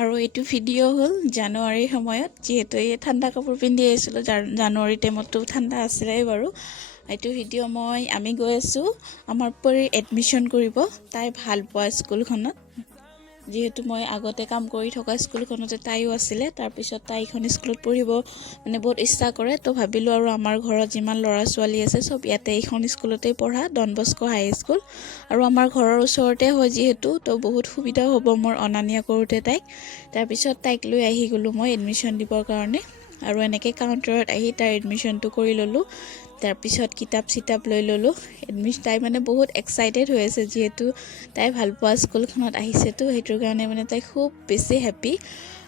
আৰু এইটো ভিডিঅ' হ'ল জানুৱাৰীৰ সময়ত, যিহেতু এই ঠাণ্ডা কাপোৰ পিন্ধি আহিছিলোঁ। জানুৱাৰী টাইমতো ঠাণ্ডা আছিলে বাৰু। এইটো ভিডিঅ' আমি গৈ আছোঁ আমাৰ পৰীৰ এডমিশ্যন কৰিব, তাই ভাল পোৱা স্কুলখনত। যিহেতু মই আগতে কাম কৰি থকা স্কুলখনতে তাইও আছিলে, তাৰপিছত তাই এইখন স্কুলত পঢ়িব বহুত ইচ্ছা কৰে। তো ভাবিলোঁ আৰু আমাৰ ঘৰত যিমান ল'ৰা ছোৱালী আছে চব ইয়াতে এইখন স্কুলতেই পঢ়া, ডন বস্কো হাই স্কুল। আৰু আমাৰ ঘৰৰ ওচৰতে হয় যিহেতু, তো বহুত সুবিধাও হ'ব মোৰ অনা নিয়া কৰোঁতে তাইক। তাৰপিছত তাইক লৈ আহি গ'লোঁ মই এডমিশ্যন দিবৰ কাৰণে। আৰু এনেকৈ কাউণ্টাৰত আহি তাইৰ এডমিশ্যনটো কৰি ল'লোঁ। তাৰপিছত কিতাপ চিতাপ লৈ ল'লোঁ। তাই বহুত এক্সাইটেড হৈ আছে, যিহেতু তাই ভাল পোৱা স্কুলখনত আহিছেতো, সেইটোৰ কাৰণে তাই খুব বেছি হেপ্পী।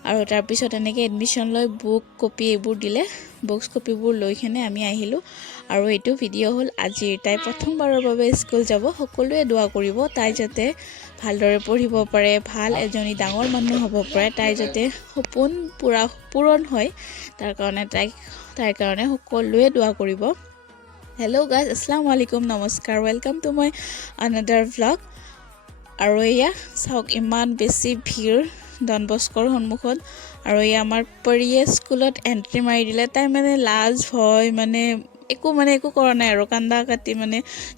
আৰু তাৰপিছত এনেকৈ এডমিশ্যন লৈ বুক কপি এইবোৰ দিলে, বুকছ কপিবোৰ লৈ কিনে আমি আহিলোঁ। আৰু এইটো ভিডিঅ' হ'ল আজিৰ। তাই প্ৰথমবাৰৰ বাবে স্কুল যাব। সকলোৱে দোৱা কৰিব তাই যাতে ভালদৰে পঢ়িব পাৰে, ভাল এজনী ডাঙৰ মানুহ হ'ব পাৰে, তাইৰ যাতে সপোন পূৰণ হয়, তাইৰ কাৰণে সকলোৱে দোৱা কৰিব। হেল্ল' গাইজ, আসসালামু আলাইকুম, নমস্কাৰ, welcome to my another vlog. আৰু এয়া চাওক, ইমান বেছি ভিৰ ডন বস্কোৰ সন্মুখত। আৰু এয়া আমাৰ পৰীয়ে স্কুলত এণ্ট্ৰি মাৰি দিলে। তাই লাজ ভয় একো কৰা নাই আৰু, কান্দা কাটি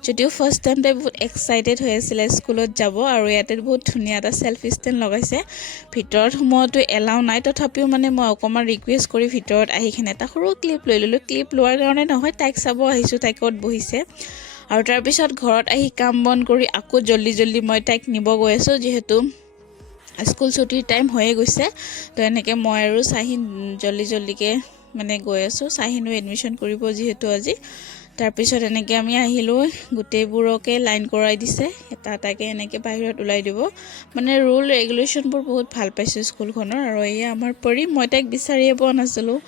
যদিও ফাৰ্ষ্ট টাইম তাই বহুত এক্সাইটেড হৈ আছিলে স্কুলত যাব। আৰু ইয়াতে বহুত ধুনীয়া এটা চেল্ফি ষ্টেণ্ড লগাইছে। ভিতৰত সোমোৱাটো এলাউ নাই, তথাপিও মই অকণমান ৰিকুৱেষ্ট কৰি ভিতৰত আহি কিনে এটা সৰু ক্লিপ লৈ ল'লোঁ। ক্লিপ লোৱাৰ কাৰণে নহয়, তাইক চাব আহিছোঁ তাই ক'ত বহিছে। আৰু তাৰপিছত ঘৰত আহি কাম বন কৰি আকৌ জল্দি মই তাইক নিব গৈ আছোঁ, যিহেতু স্কুল ছুটিৰ টাইম হৈয়ে গৈছে। তো এনেকৈ মই আৰু চাহিন জল্দিকৈ গৈ আছোঁ। চাহিনো এডমিশ্যন কৰিব যিহেতু আজি। তাৰপিছত এনেকৈ আমি আহিলোঁ, গোটেইবোৰকে লাইন কৰাই দিছে, এটা এটাকৈ এনেকৈ বাহিৰত ওলাই দিব। ৰুল ৰেগুলেশ্যনবোৰ বহুত ভাল পাইছোঁ স্কুলখনৰ। আৰু এয়া আমাৰ পৰী, মই তাইক বিচাৰিয়ে পোৱা নাছিলোঁ।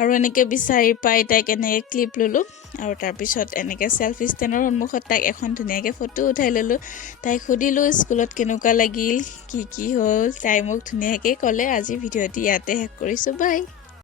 আৰু এনেকৈ বিচাৰি পাই তাইক এনেকৈ ক্লিপ ল'লোঁ। আৰু তাৰপিছত এনেকৈ চেল্ফি ষ্টেণ্ডৰ সন্মুখত তাইক এখন ধুনীয়াকৈ ফটো উঠাই ল'লোঁ। তাইক সুধিলোঁ স্কুলত কেনেকুৱা লাগিল, কি হ'ল। তাই মোক ধুনীয়াকৈ ক'লে। আজি ভিডিঅ'টি ইয়াতে শেষ কৰিছোঁ, বাই।